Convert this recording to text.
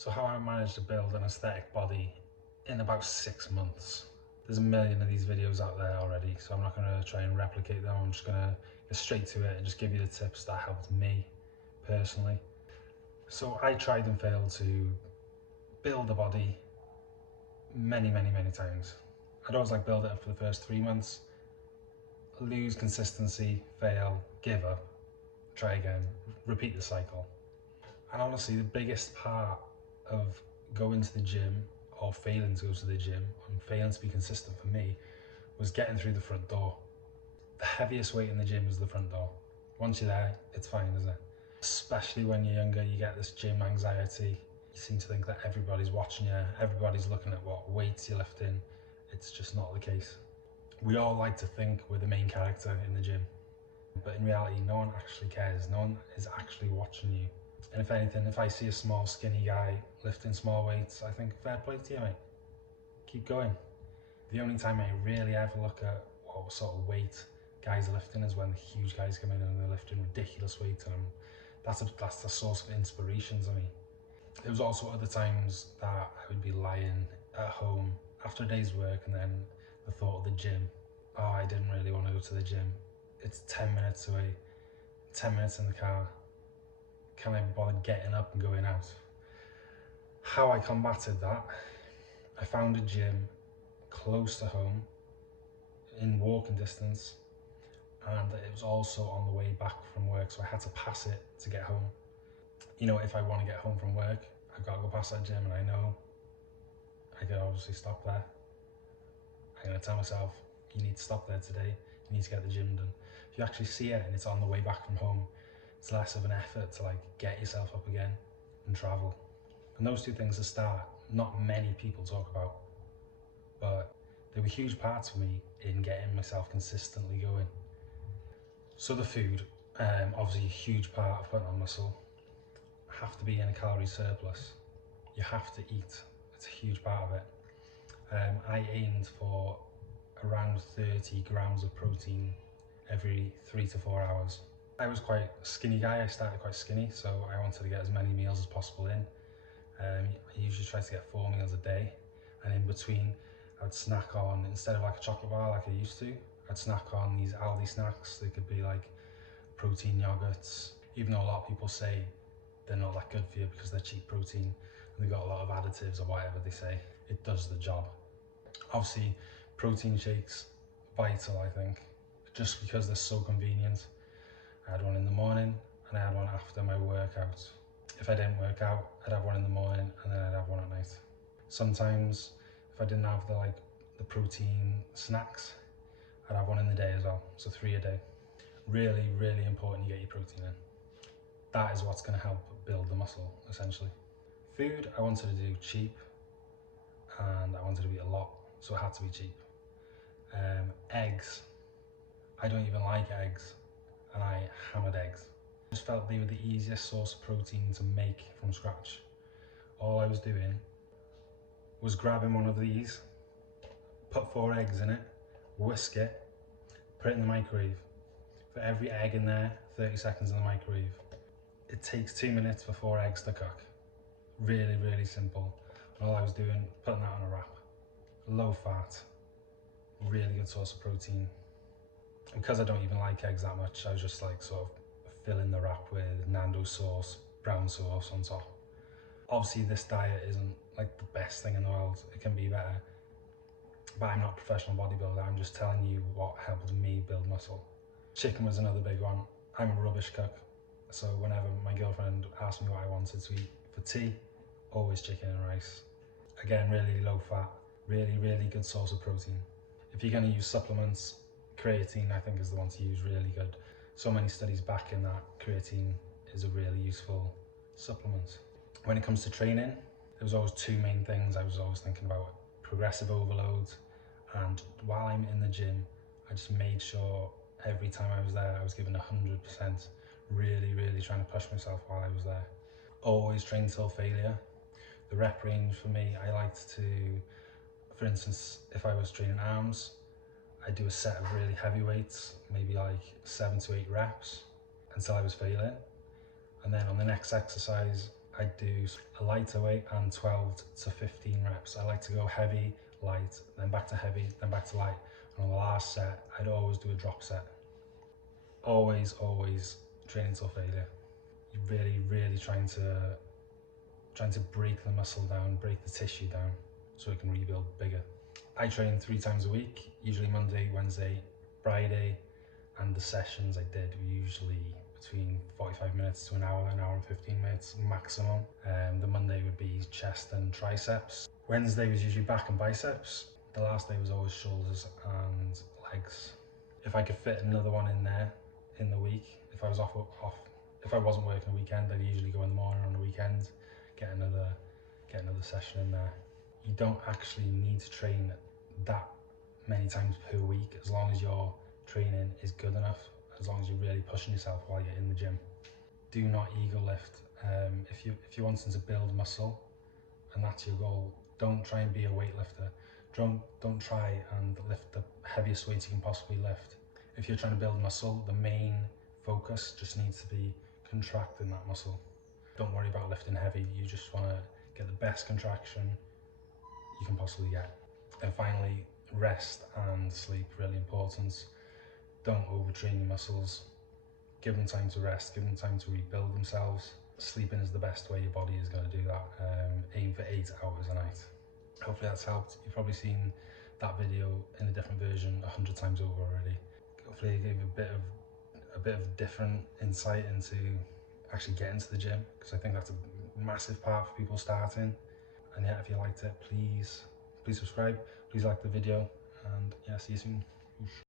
So how I managed to build an aesthetic body in about 6 months. There's a million of these videos out there already, so I'm not going to try and replicate them. I'm just going to get straight to it and just give you the tips that helped me personally. So I tried and failed to build a body many times. I'd always like build it up for the first 3 months, lose consistency, fail, give up, try again, repeat the cycle. And honestly, the biggest part of going to the gym or failing to go to the gym and failing to be consistent for me was getting through the front door. The heaviest weight in the gym is the front door. Once you're there, it's fine, isn't it? Especially when you're younger, you get this gym anxiety. You seem to think that everybody's watching you, everybody's looking at what weights you're lifting. It's just not the case. We all like to think we're the main character in the gym, but in reality, no one actually cares. No one is actually watching you. And if anything, if I see a small, skinny guy lifting small weights, I think, fair play to you, mate. Keep going. The only time I really ever look at what sort of weight guys are lifting is when the huge guys come in and they're lifting ridiculous weight, and that's the source of inspiration to me. There was also other times that I would be lying at home after a day's work, and then the thought of the gym. Oh, I didn't really want to go to the gym. It's 10 minutes away, 10 minutes in the car. Can I be bothered getting up and going out? How I combated that, I found a gym close to home, in walking distance, and it was also on the way back from work, so I had to pass it to get home. You know, if I want to get home from work, I've got to go past that gym, and I know I could obviously stop there. I'm going to tell myself, you need to stop there today, you need to get the gym done. If you actually see it and it's on the way back from home, it's less of an effort to like get yourself up again and travel. And those two things to start, not many people talk about, but they were huge parts for me in getting myself consistently going. So the food, obviously a huge part of putting on muscle. Have to be in a calorie surplus. You have to eat. It's a huge part of it. I aimed for around 30 grams of protein every 3 to 4 hours. I was quite a skinny guy. I started quite skinny, so I wanted to get as many meals as possible in. I usually try to get 4 meals a day, and in between I would snack on, instead of like a chocolate bar like I used to, I'd snack on these Aldi snacks. They could be like protein yogurts, even though a lot of people say they're not that good for you because they're cheap protein and they've got a lot of additives or whatever they say. It does the job. Obviously, protein shakes, vital, I think, just because they're so convenient. I had one in the morning and I had one after my workout. If I didn't work out, I'd have one in the morning and then I'd have one at night. Sometimes, if I didn't have the protein snacks, I'd have one in the day as well, so 3 a day. Really important you get your protein in. That is what's going to help build the muscle, essentially. Food, I wanted to do cheap, and I wanted to eat a lot, so it had to be cheap. Eggs, I don't even like eggs, and I hammered eggs. I just felt they were the easiest source of protein to make from scratch. All I was doing was grabbing one of these, put 4 eggs in it, whisk it, put it in the microwave. For every egg in there, 30 seconds in the microwave. It takes 2 minutes for 4 eggs to cook. Really simple. And all I was doing, putting that on a wrap. Low fat, really good source of protein. And because I don't even like eggs that much, I was just like sort of filling the wrap with Nando's sauce, brown sauce on top. Obviously this diet isn't like the best thing in the world, it can be better. But I'm not a professional bodybuilder, I'm just telling you what helped me build muscle. Chicken was another big one. I'm a rubbish cook, so whenever my girlfriend asked me what I wanted to eat for tea, always chicken and rice. Again, really low fat, really good source of protein. If you're going to use supplements, creatine I think is the one to use, really good. So many studies backing that creatine is a really useful supplement. When it comes to training, there was always 2 main things I was always thinking about: progressive overload, and while I'm in the gym, I just made sure every time I was there I was giving 100%, really trying to push myself while I was there. Always train till failure. The rep range for me, I liked to, for instance, if I was training arms, I'd do a set of really heavy weights, maybe like 7 to 8 reps until I was failing. And then on the next exercise, I do a lighter weight and 12 to 15 reps. I like to go heavy, light, then back to heavy, then back to light. And on the last set, I'd always do a drop set. Always training till failure. You're really trying to break the muscle down, break the tissue down, so it can rebuild bigger. I train 3 times a week, usually Monday, Wednesday, Friday, and the sessions I did were usually between 45 minutes to an hour and 15 minutes maximum. The Monday would be chest and triceps. Wednesday was usually back and biceps. The last day was always shoulders and legs. If I could fit another one in there in the week, if I was off, if I wasn't working a weekend, I'd usually go in the morning on the weekend, get another session in there. You don't actually need to train that many times per week, as long as your training is good enough, as long as you're really pushing yourself while you're in the gym. Do not ego lift. If you're wanting to build muscle and that's your goal, don't try and be a weightlifter. Don't try and lift the heaviest weights you can possibly lift. If you're trying to build muscle, the main focus just needs to be contracting that muscle. Don't worry about lifting heavy. You just want to get the best contraction you can possibly get. And finally, rest and sleep, really important. Don't overtrain your muscles. Give them time to rest, give them time to rebuild themselves. Sleeping is the best way your body is going to do that. Aim for 8 hours a night. Hopefully that's helped. You've probably seen that video in a different version 100 times over already. Hopefully it gave a bit of different insight into actually getting to the gym, because I think that's a massive part for people starting. And yeah, if you liked it, please subscribe, please like the video, and yeah, see you soon.